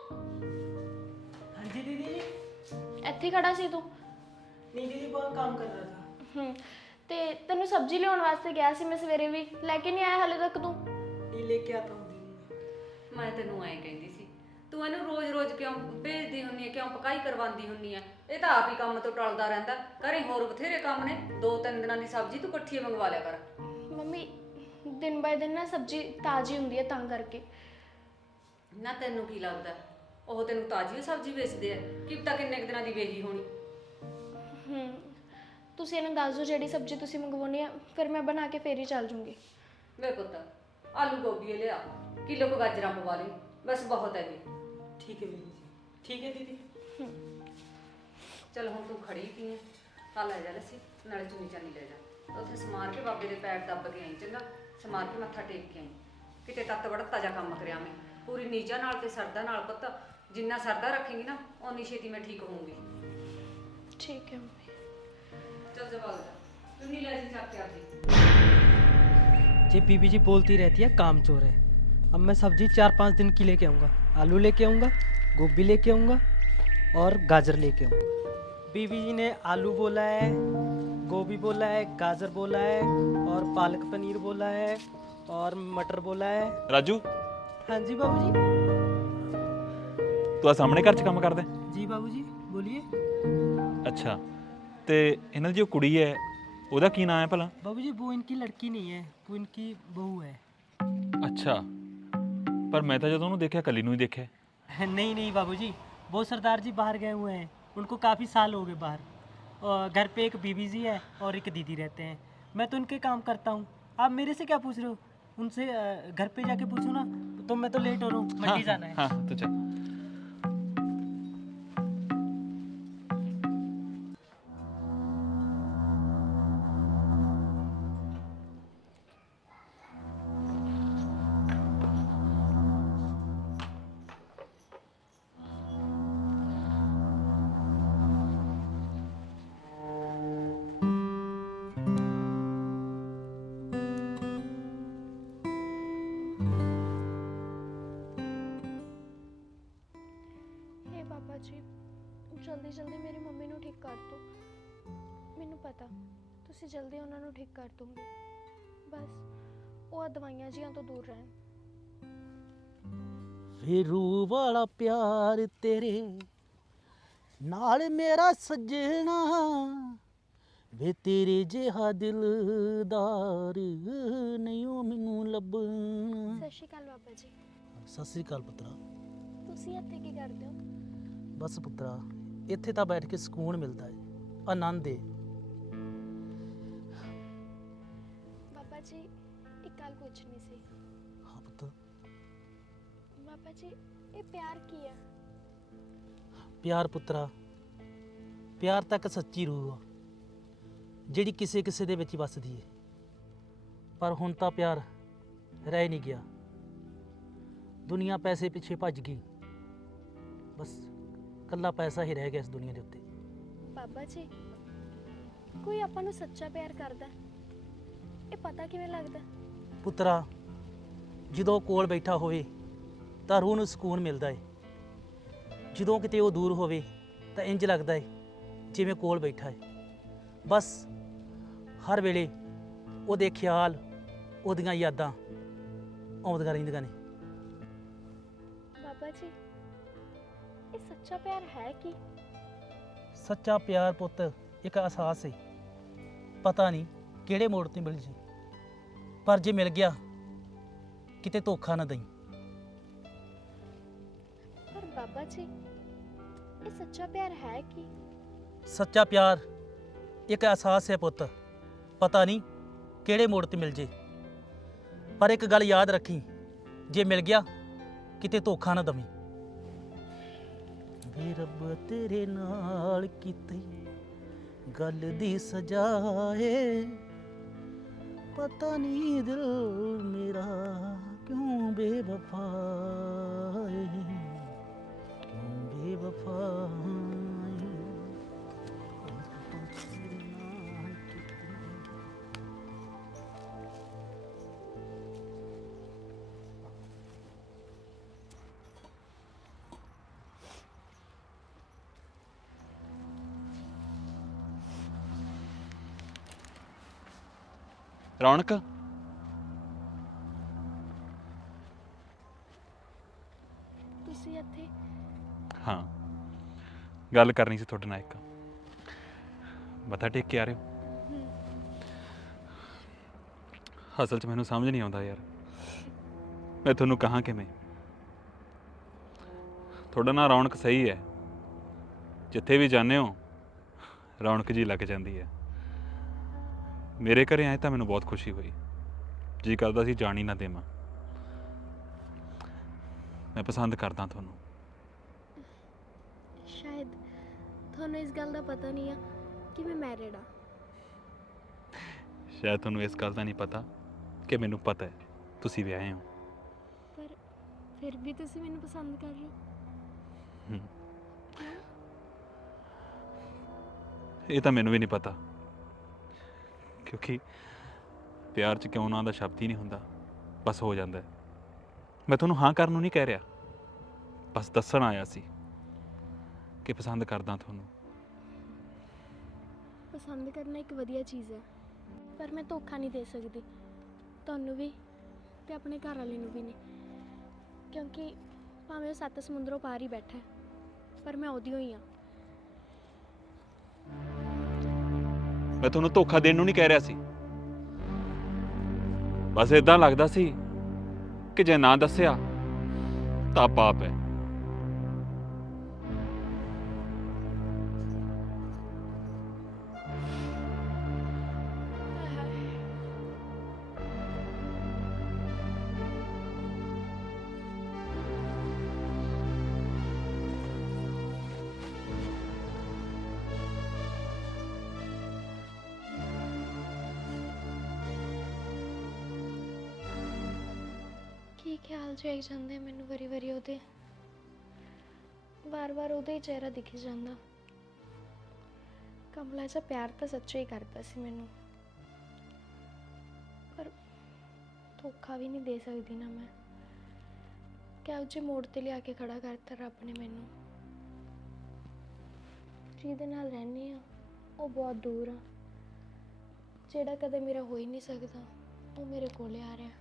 C: ਹਾਂਜੀ दीदी जी।
A: ਇੱਥੇ ਖੜਾ ਸੀ ਤੂੰ?
C: नहीं दीदी, बहुत काम कर रहा था।
A: ਤੇ ਤੈਨੂੰ ਸਬਜ਼ੀ ਲਿਆਉਣ ਵਾਸਤੇ ਗਿਆ ਸੀ ਮੈਂ ਸਵੇਰੇ ਵੀ, ਲੈ ਕੇ ਨਹੀਂ ਆਇਆ ਹਾਲੇ ਤੱਕ ਤੂੰ?
C: नहीं लेके आता हूँ दीदी।
B: ਮੈਂ ਤੈਨੂੰ ਐਂ ਕਹਿੰਦੀ ਸੀ, ਤੂੰ ਇਹਨੂੰ ਰੋਜ਼-ਰੋਜ਼ ਕਿਉਂ ਭੇਜਦੀ ਹੁੰਨੀ ਹੈ, ਕਿਉਂ ਪਕਾਈ ਕਰਵਾਉਂਦੀ ਹੁੰਨੀ ਹੈ? ਇਹ ਤਾਂ ਆਪ ਹੀ ਕੰਮ ਤੋਂ ਟਲਦਾ ਰਹਿੰਦਾ। ਘਰੇ ਹੋਰ ਬਥੇਰੇ ਕੰਮ ਨੇ, 2-3 ਦਿਨਾਂ ਦੀ ਸਬਜ਼ੀ ਤੂੰ ਇਕੱਠੀ ਮੰਗਵਾ ਲਿਆ ਕਰ।
A: ਮੰਮੀ ਦਿਨ ਬਾਏ ਦਿਨ ਨਾ ਸਬਜ਼ੀ ਤਾਜ਼ੀ ਹੁੰਦੀ ਹੈ ਤਾਂ ਕਰਕੇ।
B: ਨਾ ਤੈਨੂੰ ਕੀ ਲੱਗਦਾ ਉਹ ਤੈਨੂੰ ਤਾਜ਼ੀ ਸਬਜ਼ੀ ਵੇਚਦੇ ਆ? ਕੀ ਪਤਾ ਕਿੰਨੇ ਕੁ ਦਿਨਾਂ ਦੀ ਵੇਹੀ ਹੋਣੀ।
A: ਤੁਸੀਂ ਇਹਨੂੰ ਦੱਸ ਦਿਓ ਜਿਹੜੀ ਸਬਜ਼ੀ ਤੁਸੀਂ ਮੰਗਵਾਉਣੀ ਆ, ਫਿਰ ਮੈਂ ਬਣਾ ਕੇ ਫੇਰ ਹੀ ਚੱਲ ਜੂੰਗੀ।
B: ਵੇ ਪੁੱਤ, ਆਲੂ ਗੋਭੀ ਲਿਆ, ਕਿਲੋ ਕੁ ਗਾਜਰਾਂ ਪਵਾ ਲਈ, ਬਸ ਬਹੁਤ ਹੈ ਜੀ।
C: ठीक है दीदी जी। ठीक है दीदी।
B: ਚਲ ਹੁਣ ਤੂੰ ਖੜੀ ਕੀ ਹੈ, ਆ ਲੈ ਜਾ ਲੱਸੀ, ਨਾਲੇ ਚੁੰਨੀ ਚਾਨੀ ਲੈ ਜਾ। ਉੱਥੇ ਸਮਾਰ ਕੇ ਬਾਬੇ ਦੇ ਪੈਰ ਦੱਬ ਕੇ ਆਈ, ਚੰਗਾ? ਸਮਾਰ ਕੇ ਮੱਥਾ ਟੇਕ ਕੇ ਆਈ, ਕਿਤੇ ਤੱਤ ਬੜਾ ਤਾਜ਼ਾ ਕੰਮ ਕਰਿਆ ਮੈਂ ਪੂਰੀ ਨੀਚਾ ਨਾਲ ਤੇ ਸਰਦਾ ਨਾਲ। ਪੁੱਤ ਜਿੰਨਾ ਸਰਦਾ ਰੱਖੇਂਗੀ ਨਾ ਓਨੀ ਛੇਤੀ ਮੈਂ ਠੀਕ ਹੋਊਂਗੀ।
A: ਠੀਕ ਹੈ ਮੰਮੀ।
B: चल जब आ जा, चुन्नी ले जी चाक के आती।
C: जी बीबी जी बोलती रहती है काम चोर है। अब मैं सब्जी 4-5 दिन की लेके आऊँगा। आलू लेके आऊँगा, गोभी लेके आऊँगा और गाजर लेके आऊँगा। बीबी जी ने आलू बोला है, गोभी बोला है, गाजर बोला है और पालक पनीर बोला है और मटर बोला है।
D: ਰਾਜੂ,
C: हाँ जी बाबू जी।
D: ਤੂੰ ਆ ਸਾਹਮਣੇ ਘਰ 'ਚ ਕੰਮ ਕਰਦਾ?
C: जी बाबू जी बोलिए।
D: ਅੱਛਾ, ਤੇ ਇਹਨਾਂ ਦੀ ਜੋ ਕੁੜੀ ਹੈ ਉਹਦਾ ਕੀ ਨਾਮ ਹੈ ਭਲਾ?
C: बाबू जी वो इनकी लड़की नहीं है, वो इनकी बहू है।
D: ਅੱਛਾ, ਪਰ ਮੈਂ ਤਾਂ ਜਦੋਂ ਉਹਨੂੰ ਦੇਖਿਆ ਕੱਲੀ ਨੂੰ ਹੀ ਦੇਖਿਆ।
C: नहीं नहीं बाबू जी, वो सरदार जी बाहर गए हुए हैं, उनको काफ़ी साल हो गए बाहर। और घर पे एक बीबी जी है और एक दीदी रहते हैं। मैं तो उनके काम करता हूँ। आप मेरे से क्या पूछ रहे हो? उनसे घर पे जाके पूछो ना। तो मैं तो लेट हो रहा हूँ, मंडी जाना है।
D: हाँ तो चल।
A: ਬਾਬਾ ਜੀ ਜਲਦੀ ਜਲਦੀ ਮੇਰੀ ਮੰਮੀ ਨੂੰ ਠੀਕ ਕਰ ਦਿਓ। ਮੈਨੂੰ ਪਤਾ ਤੁਸੀਂ ਜਲਦੀ ਉਹਨਾਂ ਨੂੰ ਠੀਕ ਕਰ ਦੋਗੇ, ਬਸ ਉਹ ਆਹ ਦਵਾਈਆਂ ਜੀਆਂ ਤੋਂ ਦੂਰ ਰਹਿਣ।
C: ਫੇਰੂ ਵਾਲਾ ਪਿਆਰ ਤੇਰੇ ਨਾਲ ਮੇਰਾ ਸੱਜਣਾ ਵੇ, ਤੇਰੇ ਜਿਹਾ ਦਿਲਦਾਰ ਨਹੀਂ ਉਹ ਮੈਨੂੰ ਲੱਭਣਾ।
A: ਸਤਿ ਸ਼੍ਰੀ ਅਕਾਲ ਬਾਬਾ ਜੀ।
C: ਸਤਿ ਸ੍ਰੀ ਅਕਾਲ ਪੁੱਤਰਾ।
A: ਤੁਸੀਂ ਇੱਥੇ ਕੀ ਕਰਦੇ ਹੋ?
C: ਬਸ ਪੁੱਤਰਾ, ਇੱਥੇ ਤਾਂ ਬੈਠ ਕੇ ਸਕੂਨ ਮਿਲਦਾ ਹੈ, ਆਨੰਦ ਹੈ।
A: ਬਾਬਾ ਜੀ ਇੱਕ ਗੱਲ ਪੁੱਛਣੀ ਸੀ।
C: ਹਾਂ ਪੁੱਤ।
A: ਬਾਬਾ ਜੀ ਇਹ ਪਿਆਰ ਕੀ ਹੈ?
C: ਪਿਆਰ ਪੁੱਤਰਾ, ਪਿਆਰ ਤਾਂ ਇੱਕ ਸੱਚੀ ਰੂਹ ਆ ਜਿਹੜੀ ਕਿਸੇ ਕਿਸੇ ਦੇ ਵਿੱਚ ਹੀ ਵੱਸਦੀ ਹੈ। ਪਰ ਹੁਣ ਤਾਂ ਪਿਆਰ ਰਹਿ ਨਹੀਂ ਗਿਆ, ਦੁਨੀਆ ਪੈਸੇ ਪਿੱਛੇ ਭੱਜ ਗਈ, ਬਸ ਕੱਲਾ ਪੈਸਾ ਹੀ ਰਹਿ ਗਿਆ ਇਸ ਦੁਨੀਆ ਦੇ ਉੱਤੇ।
A: ਬਾਬਾ ਜੀ ਕੋਈ ਆਪਾਂ ਨੂੰ ਸੱਚਾ ਪਿਆਰ ਕਰਦਾ ਇਹ ਪਤਾ ਕਿਵੇਂ ਲੱਗਦਾ?
C: ਪੁੱਤਰਾ, ਜਦੋਂ ਕੋਲ ਬੈਠਾ ਹੋਵੇ ਤਾਂ ਰੂਹ ਨੂੰ ਸਕੂਨ ਮਿਲਦਾ ਹੈ, ਜਦੋਂ ਕਿਤੇ ਉਹ ਦੂਰ ਹੋਵੇ ਤਾਂ ਇੰਜ ਲੱਗਦਾ ਹੈ ਜਿਵੇਂ ਕੋਲ ਬੈਠਾ ਹੈ। ਬਸ ਹਰ ਵੇਲੇ ਉਹਦੇ ਖਿਆਲ, ਉਹਦੀਆਂ ਯਾਦਾਂ ਆਉਂਦੀਆਂ ਰਹਿੰਦੀਆਂ ਨੇ।
A: ਬਾਬਾ ਜੀ ਇਹ ਸੱਚਾ ਪਿਆਰ ਹੈ ਕੀ?
C: ਸੱਚਾ ਪਿਆਰ ਪੁੱਤ ਇੱਕ ਅਹਿਸਾਸ ਹੈ, ਪਤਾ ਨਹੀਂ ਕਿਹੜੇ ਮੋੜ ਤੇ ਮਿਲ ਜੇ, ਪਰ ਜੇ ਮਿਲ ਗਿਆ ਕਿਤੇ ਧੋਖਾ ਨਾ ਦੇਈਂ।
A: ਪਰ ਬਾਬਾ ਜੀ ਇਹ ਸੱਚਾ ਪਿਆਰ ਹੈ ਕੀ?
C: ਸੱਚਾ ਪਿਆਰ ਇੱਕ ਅਹਿਸਾਸ ਹੈ ਪੁੱਤ, ਪਤਾ ਨਹੀਂ ਕਿਹੜੇ ਮੋੜ ਤੇ ਮਿਲ ਜੇ, ਪਰ ਇੱਕ ਗੱਲ ਯਾਦ ਰੱਖੀ, ਜੇ ਮਿਲ ਗਿਆ ਕਿਤੇ ਧੋਖਾ ਨਾ ਦਵੀਂ। ਵੇ ਰੱਬ ਤੇਰੇ ਨਾਲ ਕੀਤੀ ਗੱਲ ਦੀ ਸਜ਼ਾ ਏ, ਪਤਾ ਨਹੀਂ ਦਿਲ ਮੇਰਾ क्यों बेवफाए, क्यों बेवफाए, हमको छोड़ना
D: ਰੌਣਕ
A: ਤੁਸੀਂ ਇੱਥੇ?
D: ਹਾਂ, ਗੱਲ ਕਰਨੀ ਸੀ ਤੁਹਾਡੇ ਨਾਲ ਇੱਕ। ਮੱਥਾ ਟੇਕ ਕੇ ਆ ਰਹੇ ਹੋ? ਅਸਲ 'ਚ ਮੈਨੂੰ ਸਮਝ ਨਹੀਂ ਆਉਂਦਾ ਯਾਰ, ਮੈਂ ਤੁਹਾਨੂੰ ਕਹਾਂ ਕਿਵੇਂ। ਤੁਹਾਡਾ ਨਾਂ ਰੌਣਕ ਸਹੀ ਹੈ, ਜਿੱਥੇ ਵੀ ਜਾਂਦੇ ਹੋ ਰੌਣਕ ਜੀ ਲੱਗ ਜਾਂਦੀ ਹੈ। ਮੇਰੇ ਘਰੇ ਆਏ ਤਾਂ ਮੈਨੂੰ ਬਹੁਤ ਖੁਸ਼ੀ ਹੋਈ, ਜੀ ਕਰਦਾ ਸੀ ਜਾਣ ਹੀ ਨਾ ਦੇਵਾਂ। ਮੈਂ ਪਸੰਦ ਕਰਦਾ ਤੁਹਾਨੂੰ।
A: ਸ਼ਾਇਦ ਤੁਹਾਨੂੰ ਇਸ ਗੱਲ ਦਾ ਪਤਾ ਨਹੀਂ ਆ ਕਿ ਮੈਂ ਮੈਰਿਡ ਆ।
D: ਸ਼ਾਇਦ ਤੁਹਾਨੂੰ ਇਸ ਗੱਲ ਦਾ ਨਹੀਂ ਪਤਾ ਕਿ ਮੈਨੂੰ ਪਤਾ ਹੈ ਤੁਸੀਂ ਵਿਆਹੇ ਹੋ।
A: ਪਰ ਫਿਰ ਵੀ ਤੁਸੀਂ ਮੈਨੂੰ ਪਸੰਦ ਕਰ ਰਹੇ ਹੋ।
D: ਇਹ ਤਾਂ ਮੈਨੂੰ ਵੀ ਨਹੀਂ ਪਤਾ, ਕਿਉਂਕਿ ਪਿਆਰ 'ਚ ਕਿਉਂ ਨਾ ਦਾ ਸ਼ਬਦ ਹੀ ਨਹੀਂ ਹੁੰਦਾ, ਬਸ ਹੋ ਜਾਂਦਾ ਹੈ। ਮੈਂ ਤੁਹਾਨੂੰ ਹਾਂ ਕਰਨ ਨੂੰ ਨਹੀਂ ਕਹਿ ਰਿਹਾ, ਬਸ ਦੱਸਣ ਆਇਆ ਸੀ ਕਿ ਪਸੰਦ ਕਰਦਾ ਤੁਹਾਨੂੰ।
A: ਪਸੰਦ ਕਰਨਾ ਇੱਕ ਵਧੀਆ ਚੀਜ਼ ਹੈ, ਪਰ ਮੈਂ ਧੋਖਾ ਨਹੀਂ ਦੇ ਸਕਦੀ ਤੁਹਾਨੂੰ ਵੀ ਤੇ ਆਪਣੇ ਘਰ ਵਾਲੇ ਨੂੰ ਵੀ ਨਹੀਂ, ਕਿਉਂਕਿ ਭਾਵੇਂ ਉਹ 7 ਸਮੁੰਦਰੋਂ ਪਾਰ ਹੀ ਬੈਠਾ ਹੈ, ਪਰ ਮੈਂ ਉਹਦੀ ਹੋਈ ਹਾਂ।
D: ਮੈਂ ਤੁਹਾਨੂੰ ਧੋਖਾ ਦੇਣ ਨੂੰ ਨਹੀਂ ਕਹਿ ਰਿਹਾ ਸੀ, ਬਸ ਇਦਾਂ ਲੱਗਦਾ ਸੀ ਕਿ ਜੇ ਨਾ ਦੱਸਿਆ ਤਾਂ ਪਾਪ ਹੈ।
A: ਕੀ ਖਿਆਲ ਜਾਈ ਜਾਂਦੇ ਮੈਨੂੰ ਵਾਰੀ ਉਹਦੇ, ਵਾਰ-ਵਾਰ ਉਹਦਾ ਹੀ ਚਿਹਰਾ ਦਿਖੀ ਜਾਂਦਾ। ਕਮਲਾ ਜਿਹਾ ਪਿਆਰ ਤਾਂ ਸੱਚਾ ਹੀ ਕਰਦਾ ਸੀ ਮੈਨੂੰ, ਪਰ ਧੋਖਾ ਵੀ ਨਹੀਂ ਦੇ ਸਕਦੀ ਨਾ ਮੈਂ। ਕਿਹੋ ਜਿਹੇ ਮੋੜ ਤੇ ਲਿਆ ਕੇ ਖੜਾ ਕਰਤਾ ਰੱਬ ਨੇ ਮੈਨੂੰ। ਜਿਹਦੇ ਨਾਲ ਰਹਿੰਦੀ ਆ ਉਹ ਬਹੁਤ ਦੂਰ ਆ, ਜਿਹੜਾ ਕਦੇ ਮੇਰਾ ਹੋ ਹੀ ਨਹੀਂ ਸਕਦਾ ਉਹ ਮੇਰੇ ਕੋਲੇ ਆ ਰਿਹਾ।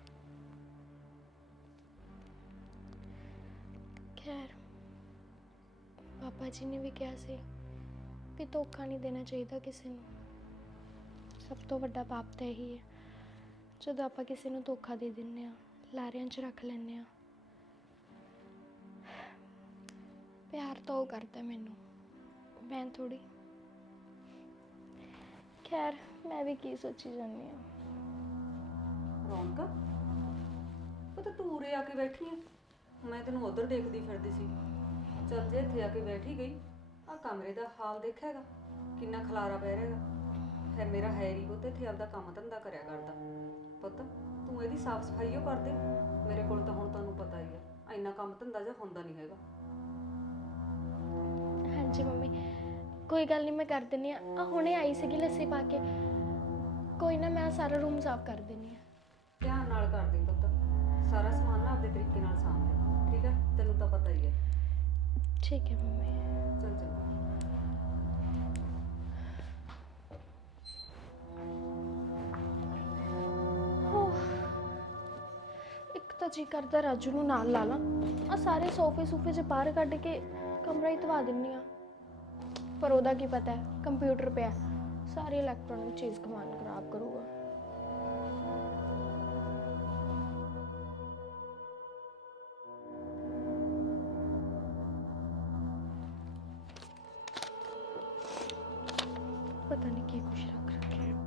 A: ਖੈਰ, ਪਾਪਾ ਜੀ ਨੇ ਵੀ ਕਿਹਾ ਸੀ ਕਿ ਧੋਖਾ ਨਹੀਂ ਦੇਣਾ ਚਾਹੀਦਾ ਕਿਸੇ ਨੂੰ। ਸਭ ਤੋਂ ਵੱਡਾ ਪਾਪ ਤਾਂ ਇਹੀ ਹੈ ਜਦੋਂ ਆਪਾਂ ਕਿਸੇ ਨੂੰ ਧੋਖਾ ਦੇ ਦਿੰਦੇ ਹਾਂ, ਲਾਰਿਆਂ 'ਚ ਰੱਖ ਲੈਂਦੇ ਹਾਂ। ਪਿਆਰ ਤਾਂ ਉਹ ਕਰਦਾ ਮੈਨੂੰ, ਮੈਂ ਥੋੜੀ। ਖੈਰ, ਮੈਂ ਵੀ ਕੀ ਸੋਚੀ ਜਾਂਦੀ ਹਾਂ।
B: ਰੌਣਕ, ਉਹ ਤਾਂ ਤੂੰ ਉਰੇ ਆ ਕੇ ਬੈਠੀ ਆ, ਮੈਂ ਤੈਨੂੰ ਉਧਰ ਦੇਖਦੀ ਫਿਰਦੀ ਸੀ। ਚੱਲ ਜੇ ਇੱਥੇ ਆ ਕੇ ਬੈਠੀ ਗਈ, ਆ ਕਮਰੇ ਦਾ ਹਾਲ ਦੇਖਿਆਗਾ ਕਿੰਨਾ ਖਲਾਰਾ ਪੈ ਰਿਹਾਗਾ। ਫਿਰ ਮੇਰਾ ਹੈਰੀ ਪੁੱਤ ਇੱਥੇ ਆਪਦਾ ਕੰਮ ਧੰਦਾ ਕਰਿਆ ਕਰਦਾ। ਪੁੱਤ ਤੂੰ ਇਹਦੀ ਸਾਫ਼ ਸਫਾਈ ਓ ਕਰ ਦੇ। ਮੇਰੇ ਕੋਲ ਤਾਂ ਹੁਣ ਤੁਹਾਨੂੰ ਪਤਾ ਹੀ ਆ, ਇੰਨਾ ਕੰਮ ਧੰਦਾ ਜਿਹਾ ਹੁੰਦਾ ਨਹੀਂ ਹੈਗਾ।
A: ਹਾਂਜੀ ਮੰਮੀ, ਕੋਈ ਗੱਲ ਨਹੀਂ, ਮੈਂ ਕਰ ਦਿੰਦੀ ਹਾਂ। ਹੁਣੇ ਆਈ ਸੀਗੀ ਲੱਸੀ ਪਾ ਕੇ, ਕੋਈ ਨਾ, ਮੈਂ ਸਾਰਾ ਰੂਮ ਸਾਫ਼ ਕਰ ਦਿੰਦੀ ਹਾਂ।
B: ਧਿਆਨ ਨਾਲ ਕਰ ਦੇ ਪੁੱਤ, ਸਾਰਾ ਸਮਾਨ ਨਾ ਆਪਦੇ ਤਰੀਕੇ ਨਾਲ ਸਾਂਭ ਦੇ, ਠੀਕ ਹੈ? ਤੈਨੂੰ ਤਾਂ ਪਤਾ ਹੀ ਹੈ।
A: ਠੀਕ ਹੈ ਮੰਮੀ।
B: ਚੱਲ ਚੱਲ।
A: ਇੱਕ ਤਾਂ ਜੀ ਕਰਦਾ ਰਾਜੂ ਨੂੰ ਨਾਲ ਲਾ ਲਾਂ, ਆ ਸਾਰੇ ਸੋਫੇ ਜੇ ਬਾਹਰ ਕੱਢ ਕੇ ਕਮਰਾ ਹੀ ਧਵਾ ਦਿੰਨੀ ਆ, ਪਰ ਉਹਦਾ ਕੀ ਪਤਾ ਹੈ ਕੰਪਿਊਟਰ ਪਿਆ, ਸਾਰੀ ਇਲੈਕਟ੍ਰੋਨਿਕ ਚੀਜ਼ ਕਮਾਨ ਖਰਾਬ ਕਰੂਗਾ। पता नहीं क्या कुछ रख रखे हैं।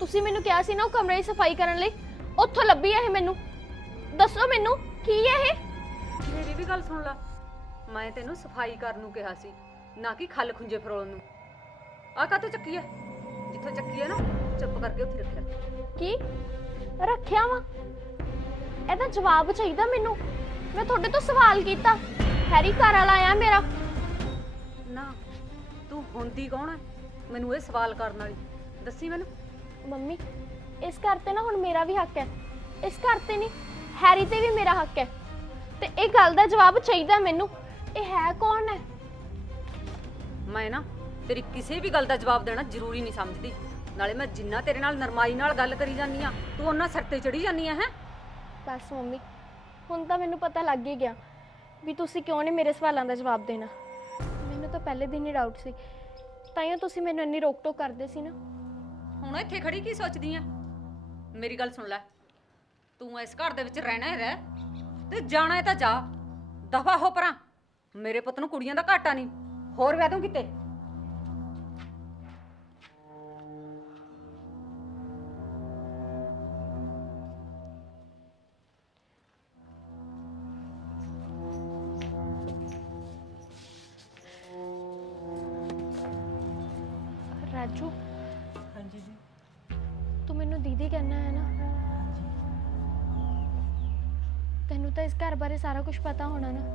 A: ਤੁਸੀਂ ਮੈਨੂੰ ਕਿਹਾ ਸੀ ਨਾ ਉਹ ਕਮਰੇ ਦੀ ਸਫਾਈ ਕਰਨ ਲਈ, ਉੱਥੋਂ ਲੱਭੀ ਇਹ ਮੈਨੂੰ। ਦੱਸੋ ਮੈਨੂੰ ਕੀ ਹੈ ਇਹ?
B: ਮੇਰੀ ਵੀ ਗੱਲ ਸੁਣ ਲੈ, ਮੈਂ ਤੈਨੂੰ ਸਫਾਈ ਕਰਨ ਨੂੰ ਕਿਹਾ ਸੀ, ਨਾ ਕਿ ਖੱਲ ਖੁੰਝੇ ਫਰੋਲਣ ਨੂੰ। ਆ ਕਾਹਤੋਂ ਚੱਕੀ ਐ? ਜਿੱਥੋਂ ਚੱਕੀ ਐ ਨਾ ਚੁੱਪ ਕਰਕੇ ਉੱਥੇ ਰੱਖਿਆ।
A: ਕੀ ਰੱਖਿਆ ਵਾ? ਇਹਦਾ ਜਵਾਬ ਚਾਹੀਦਾ ਮੈਨੂੰ। ਮੈਂ ਤੁਹਾਡੇ ਤੋਂ ਸਵਾਲ ਕੀਤਾ, ਹੈਰੀ ਘਰ ਵਾਲਾ ਆਇਆ ਮੇਰਾ।
B: ਨਾ ਤੂੰ ਹੁੰਦੀ ਕੌਣ ਐ ਮੈਨੂੰ ਇਹ ਸਵਾਲ ਕਰਨ ਵਾਲੀ? ਦੱਸੀ ਮੈਨੂੰ।
A: ਮੰਮੀ ਇਸ ਘਰ ਤੇ ਨਾ ਹੁਣ ਮੇਰਾ ਵੀ ਹੱਕ ਹੈ। ਇਸ ਘਰ ਤੇ ਨਹੀਂ, ਹੈਰੀ ਤੇ ਵੀ ਮੇਰਾ ਹੱਕ ਹੈ, ਤੇ ਇਹ ਗੱਲ ਦਾ ਜਵਾਬ ਚਾਹੀਦਾ ਮੈਨੂੰ। ਇਹ ਹੈ ਕੌਣ ਹੈ?
B: ਮੈਂ ਨਾ ਤੇਰੀ ਕਿਸੇ ਵੀ ਗੱਲ ਦਾ ਜਵਾਬ ਦੇਣਾ ਜ਼ਰੂਰੀ ਨਹੀਂ ਸਮਝਦੀ। ਨਾਲੇ ਮੈਂ ਜਿੰਨਾ ਤੇਰੇ ਨਾਲ ਨਰਮਾਈ ਨਾਲ ਗੱਲ ਕਰੀ ਜਾਂਦੀ ਆ, ਤੂੰ ਉਹਨਾਂ ਸਿਰ ਤੇ ਚੜੀ ਜਾਂਦੀ ਆ। ਹੈ
A: ਬਸ ਮੰਮੀ, ਹੁਣ ਤਾਂ ਮੈਨੂੰ ਪਤਾ ਲੱਗ ਹੀ ਗਿਆ ਵੀ ਤੁਸੀਂ ਕਿਉਂ ਨਹੀਂ ਮੇਰੇ ਸਵਾਲਾਂ ਦਾ ਜਵਾਬ ਦੇਣਾ। ਮੈਨੂੰ ਤਾਂ ਪਹਿਲੇ ਦਿਨ ਹੀ ਡਾਊਟ ਸੀ, ਤਾਂ ਹੀ ਤੁਸੀਂ ਮੈਨੂੰ ਇੰਨੀ ਰੋਕ ਟੋਕ ਕਰਦੇ ਸੀ ਨਾ।
B: ਹੁਣ ਇੱਥੇ ਖੜੀ ਕੀ ਸੋਚਦੀ ਆ? ਮੇਰੀ ਗੱਲ ਸੁਣ ਲੈ, ਤੂੰ ਇਸ ਘਰ ਦੇ ਵਿੱਚ ਰਹਿਣਾ ਹੀ ਰਹਿ, ਤੇ ਜਾਣਾ ਹੈ ਤਾਂ ਜਾ, ਦਫਾ ਹੋ ਪਰਾਂ। ਮੇਰੇ ਪੁੱਤ ਨੂੰ ਕੁੜੀਆਂ ਦਾ ਘਾਟਾ ਨਹੀਂ, ਹੋਰ ਵਿਆਹ ਦੂੰ ਕਿਤੇ।
A: ਰਾਜੂ,
C: हाँ जी जी।
A: ਤੂੰ ਮੈਨੂੰ ਦੀਦੀ ਕਹਿਣਾ ਹੈ ਨਾ? ਤੈਨੂੰ ਤਾਂ ਇਸ ਘਰ ਬਾਰੇ ਸਾਰਾ ਕੁਝ ਪਤਾ ਹੋਣਾ ਨਾ।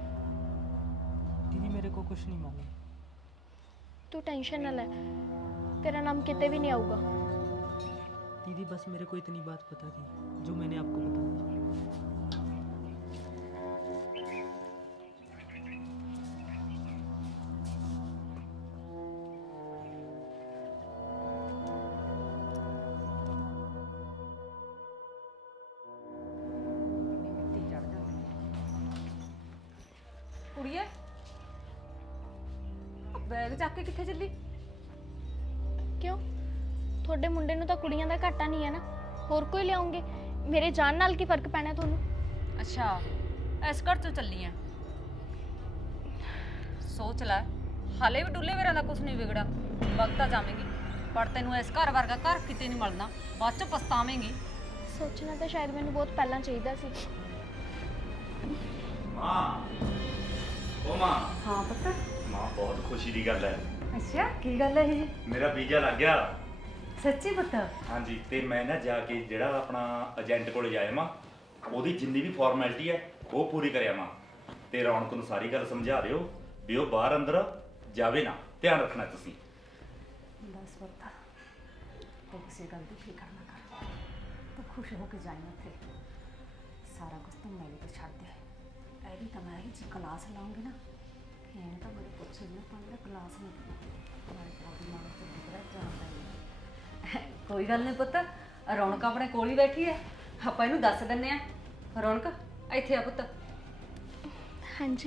C: दीदी मेरे को कुछ नहीं मालूम।
A: ਤੂੰ ਟੈਨਸ਼ਨ ਨਾ ਲੈ, ਤੇਰਾ ਨਾਮ ਕਿਤੇ ਵੀ ਨਹੀਂ ਆਊਗਾ।
C: दीदी बस मेरे को इतनी बात पता थी जो मैंने आपको बता दी।
B: ਕੁੜੀਏ ਬੈਗ ਚੱਕ ਕੇ ਕਿੱਥੇ ਚੱਲੀ?
A: ਕਿਉਂ? ਤੁਹਾਡੇ ਮੁੰਡੇ ਨੂੰ ਤਾਂ ਕੁੜੀਆਂ ਦਾ ਘਾਟਾ ਨਹੀਂ ਹੈ ਨਾ, ਹੋਰ ਕੋਈ ਲਿਆਉਂਗੇ? ਮੇਰੇ ਜਾਨ ਨਾਲ ਕੀ ਫਰਕ ਪੈਣਾ ਤੁਹਾਨੂੰ?
B: ਅੱਛਾ, ਇਸ ਘਰ ਤੋਂ ਚੱਲੀ ਆ। ਸੋਚ ਲੈ, ਹਾਲੇ ਵੀ ਡੁੱਲੇ ਵੇਰਾਂ ਦਾ ਕੁਝ ਨਹੀਂ ਵਿਗੜਾ। ਵਕਤ ਆ ਜਾਵੇਂਗੀ, ਪਰ ਤੈਨੂੰ ਇਸ ਘਰ ਵਰਗਾ ਘਰ ਕਿਤੇ ਨਹੀਂ ਮਿਲਣਾ। ਬਾਅਦ ਚ ਪਛਤਾਵੇਂਗੀ।
A: ਸੋਚਣਾ ਤਾਂ ਸ਼ਾਇਦ ਮੈਨੂੰ ਬਹੁਤ ਪਹਿਲਾਂ ਚਾਹੀਦਾ ਸੀ।
F: ਮਾਂ, ਉਹ ਮਾਂ
B: ਹਾਂ ਪੁੱਤ।
F: ਮਾਂ ਬਹੁਤ ਖੁਸ਼ੀ ਦੀ ਗੱਲ ਹੈ।
B: ਅੱਛਾ, ਕੀ ਗੱਲ ਹੈ ਜੀ?
F: ਮੇਰਾ ਵੀਜ਼ਾ ਲੱਗ ਗਿਆ।
B: ਸੱਚੀ ਪੁੱਤ?
F: ਹਾਂਜੀ, ਤੇ ਮੈਂ ਨਾ ਜਾ ਕੇ ਜਿਹੜਾ ਆਪਣਾ ਏਜੰਟ ਕੋਲ ਜਾਇਆ ਮਾਂ, ਉਹਦੀ ਜਿੰਨੀ ਵੀ ਫਾਰਮੈਲਿਟੀ ਹੈ ਉਹ ਪੂਰੀ ਕਰਿਆ ਮਾਂ। ਤੇ ਰੌਣਕ ਨੂੰ ਸਾਰੀ ਗੱਲ ਸਮਝਾ ਦਿਓ ਵੀ ਉਹ ਬਾਹਰ ਅੰਦਰ ਜਾਵੇ ਨਾ, ਧਿਆਨ ਰੱਖਣਾ ਤੁਸੀਂ।
B: ਬਸ ਪੁੱਤ, ਤੂੰ ਕਿਸੇ ਗੱਲ ਦੀ ਫਿਕਰ ਨਾ ਕਰ, ਤੂੰ ਖੁਸ਼ ਹੋ ਕੇ ਜਾਈਂ ਉੱਥੇ। ਸਾਰਾ ਕੁਝ ਤੂੰ ਮੇਰੇ ਤੇ ਛੱਡ ਦੇ। ਇਹਦੀ ਤਾਂ ਮੈਂ ਜੀ ਕਲਾਸ ਲਾਉਂਗੀ ਨਾ, ਇਹ ਤਾਂ ਮੇਰੇ ਪੁੱਛੇ ਨਾ ਪੰਜ ਕਲਾਸ ਨਹੀਂ ਮਾਰੇ ਪਾਦੀ ਮਾਰ ਤੇ ਬੜਾ ਜਾਂਦਾ ਹੈ। ਕੋਈ ਗੱਲ ਨਹੀਂ ਪੁੱਤ, ਰੌਣਕ ਆਪਣੇ ਕੋਲ ਹੀ ਬੈਠੀ ਹੈ, ਆਪਾਂ ਇਹਨੂੰ ਦੱਸ ਦਿੰਨੇ ਆ। ਰੌਣਕ ਇੱਥੇ ਆ ਪੁੱਤ।
A: ਹਾਂਜੀ।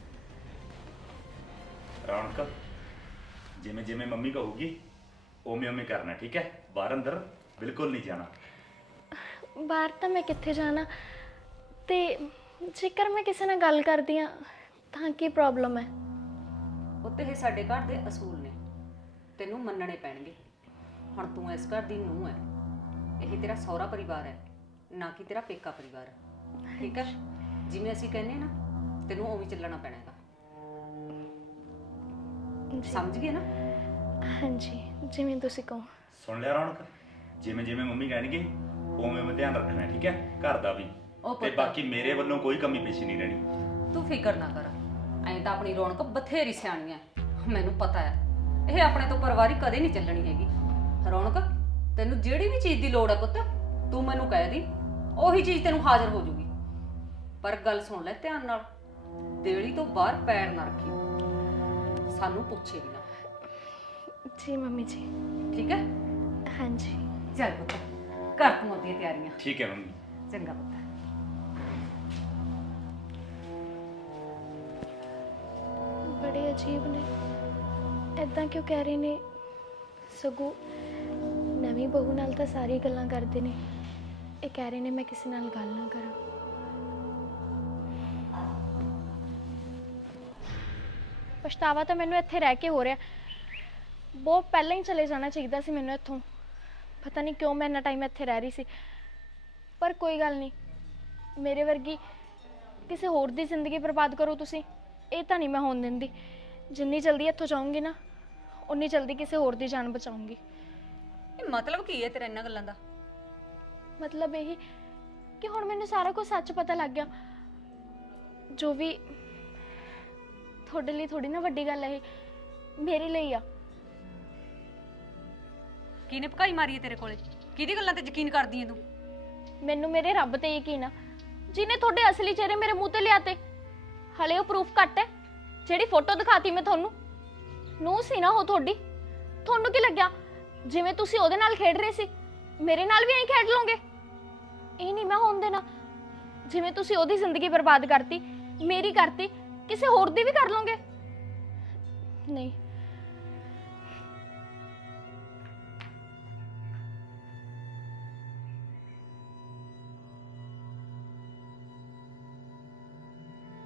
F: ਰੌਣਕ, ਜਿਵੇਂ ਜਿਵੇਂ ਮੰਮੀ ਕਹੂਗੀ ਉਵੇਂ ਉਵੇਂ ਕਰਨਾ, ਠੀਕ ਹੈ? ਬਾਹਰ ਅੰਦਰ ਬਿਲਕੁਲ ਨਹੀਂ ਜਾਣਾ।
A: ਬਾਹਰ ਤਾਂ ਮੈਂ ਕਿੱਥੇ ਜਾਣਾ, ਤੇ ਜੇਕਰ ਮੈਂ ਕਿਸੇ ਨਾਲ ਗੱਲ ਕਰਦੀ ਆ ਤਾਂ ਕੀ ਪ੍ਰੋਬਲਮ ਹੈ?
B: ਉੱਤੇ ਇਹ ਸਾਡੇ ਘਰ ਦੇ ਅਸੂਲ ਨੇ, ਤੈਨੂੰ ਮੰਨਣੇ ਪੈਣਗੇ। ਹੁਣ ਤੂੰ ਇਸ ਘਰ ਦੀ ਨੂੰਹ ਹੈ, ਇਹ ਤੇਰਾ ਸਹੁਰਾ ਪਰਿਵਾਰ ਹੈ, ਨਾ ਕਿ ਤੇਰਾ ਪੇਕਾ ਪਰਿਵਾਰ। ਠੀਕ ਹੈ? ਜਿਵੇਂ ਅਸੀਂ ਕਹਿੰਦੇ ਨਾ, ਤੈਨੂੰ ਉਵੇਂ ਚੱਲਣਾ ਪੈਣਾ ਹੈਗਾ। ਸਮਝ ਗਏ ਨਾ?
A: ਹਾਂਜੀ, ਜਿਵੇਂ ਤੁਸੀਂ ਕਹੋ।
F: ਸੁਣ ਲਿਆ ਰੌਣਕ, ਜਿਵੇਂ ਜਿਵੇਂ ਮੰਮੀ ਕਹਿਣਗੇ ਉਵੇਂ ਉਵੇਂ ਧਿਆਨ ਰੱਖਣਾ, ਠੀਕ ਹੈ? ਘਰ ਦਾ ਵੀ,
B: ਉਹ
F: ਤੇ
B: ਪੁੱਤ,
F: ਬਾਕੀ ਮੇਰੇ ਵੱਲੋਂ ਕੋਈ ਕਮੀ ਪੇਸ਼ੀ ਨਹੀਂ ਰਹਿਣੀ।
B: ਤੂੰ ਫਿਕਰ ਨਾ ਕਰ। ਐਂ ਤਾਂ ਆਪਣੀ ਰੌਣਕ ਬਥੇਰੀ ਸਿਆਣੀ ਹੈ, ਮੈਨੂੰ ਪਤਾ ਹੈ। ਇਹ ਆਪਣੇ ਤੋਂ ਪਰਵਾਰੀ ਕਦੇ ਨਹੀਂ ਚੱਲਣੀ ਹੈਗੀ। ਰੌਣਕ, ਤੈਨੂੰ ਜਿਹੜੀ ਵੀ ਚੀਜ਼ ਦੀ ਲੋੜ ਹੈ ਪੁੱਤ, ਤੂੰ ਮੈਨੂੰ ਕਹਿ ਦੀ, ਉਹੀ ਚੀਜ਼ ਤੈਨੂੰ ਹਾਜ਼ਰ ਹੋ ਜੂਗੀ। ਪਰ ਗੱਲ ਸੁਣ ਲੈ ਧਿਆਨ ਨਾਲ, ਦੇਲੀ ਤੋਂ ਬਾਹਰ ਪੈਰ ਨਾ ਰੱਖੀ, ਸਾਨੂੰ ਪੁੱਛੇ ਵੀ ਨਾ।
A: ਜੀ ਮੰਮੀ ਜੀ।
B: ਠੀਕ ਹੈ?
A: ਹਾਂਜੀ।
B: ਚੱਲ ਪੁੱਤ, ਕਰ ਤੂੰ ਆਪਣੀਆਂ ਤਿਆਰੀਆਂ।
F: ਠੀਕ ਹੈ ਮੰਮੀ।
B: ਚੰਗਾ ਪੁੱਤ।
A: ਬੜੇ ਅਜੀਬ ਨੇ, ਐਦਾਂ ਕਿਉਂ ਕਹਿ ਰਹੇ ਨੇ? ਸਗੋਂ ਨਵੀਂ ਬਹੂ ਨਾਲ ਤਾਂ ਸਾਰੀ ਗੱਲਾਂ ਕਰਦੇ ਨੇ, ਇਹ ਕਹਿ ਰਹੇ ਨੇ ਮੈਂ ਕਿਸੇ ਨਾਲ ਗੱਲ ਨਾ ਕਰਾਂ। ਪਛਤਾਵਾ ਤਾਂ ਮੈਨੂੰ ਇੱਥੇ ਰਹਿ ਕੇ ਹੋ ਰਿਹਾ। ਬਹੁਤ ਪਹਿਲਾਂ ਹੀ ਚਲੇ ਜਾਣਾ ਚਾਹੀਦਾ ਸੀ ਮੈਨੂੰ ਇੱਥੋਂ। ਪਤਾ ਨਹੀਂ ਕਿਉਂ ਮੈਂ ਇੰਨਾ ਟਾਈਮ ਇੱਥੇ ਰਹਿ ਰਹੀ ਸੀ। ਪਰ ਕੋਈ ਗੱਲ ਨਹੀਂ, ਮੇਰੇ ਵਰਗੀ ਕਿਸੇ ਹੋਰ ਦੀ ਜ਼ਿੰਦਗੀ ਬਰਬਾਦ ਕਰੋ ਤੁਸੀਂ, ਇਹ ਤਾਂ ਨਹੀਂ ਮੈਂ ਹੋਣ ਦਿੰਦੀ। ਜਿੰਨੀ ਜਲਦੀ ਇੱਥੋਂ ਜਾਊਂਗੀ ਨਾ, ਉਨੀ ਜਲਦੀ ਕਿਸੇ ਹੋਰ ਦੀ ਜਾਨ ਬਚਾਉਂਗੀ।
B: ਇਹ ਮਤਲਬ ਕੀ ਹੈ ਤੇਰਾ ਇਹਨਾਂ ਗੱਲਾਂ ਦਾ?
A: ਮਤਲਬ ਇਹ ਕਿ ਹੁਣ ਮੈਨੂੰ ਸਾਰਾ ਕੁਝ ਸੱਚ ਪਤਾ ਲੱਗ ਗਿਆ। ਜੋ ਵੀ ਤੁਹਾਡੇ ਲਈ ਥੋੜੀ ਨਾ ਵੱਡੀ ਗੱਲ ਹੈ, ਇਹ ਮੇਰੇ ਲਈ ਆ।
B: ਕਿਹਨੇ ਭਕਾਈ ਮਾਰੀ ਹੈ ਤੇਰੇ ਕੋਲੇ? ਕਿਹਦੀ ਗੱਲਾਂ ਤੇ ਯਕੀਨ ਕਰਦੀ ਹੈ ਤੂੰ?
A: ਮੈਨੂੰ ਮੇਰੇ ਰੱਬ ਤੇ ਯਕੀਨ ਆ, ਜਿਹਨੇ ਤੁਹਾਡੇ ਅਸਲੀ ਚਿਹਰੇ ਮੇਰੇ ਮੂੰਹ ਤੇ ਲਿਆਤੇ। ਹਲੇ ਉਹ ਪ੍ਰੂਫ ਘੱਟ ਹੈ, ਜਿਹੜੀ ਫੋਟੋ ਦਿਖਾਤੀ ਮੈਂ ਤੁਹਾਨੂੰ। ਨੂੰ ਸੀ ਨਾ ਉਹ ਤੁਹਾਡੀ। ਤੁਹਾਨੂੰ ਕੀ ਲੱਗਿਆ ਜਿਵੇਂ ਤੁਸੀਂ ਉਹਦੇ ਨਾਲ ਖੇਡ ਰਹੇ ਸੀ, ਮੇਰੇ ਨਾਲ ਵੀ ਐਂ ਖੇਡ ਲਓਗੇ? ਇਹ ਨਹੀਂ ਮੈਂ ਹੋਣ ਦੇਣਾ। ਜਿਵੇਂ ਤੁਸੀਂ ਉਹਦੀ ਜ਼ਿੰਦਗੀ ਬਰਬਾਦ ਕਰਤੀ, ਮੇਰੀ ਕਰਤੀ, ਕਿਸੇ ਹੋਰ ਦੀ ਵੀ ਕਰ ਲਓਗੇ? ਨਹੀਂ,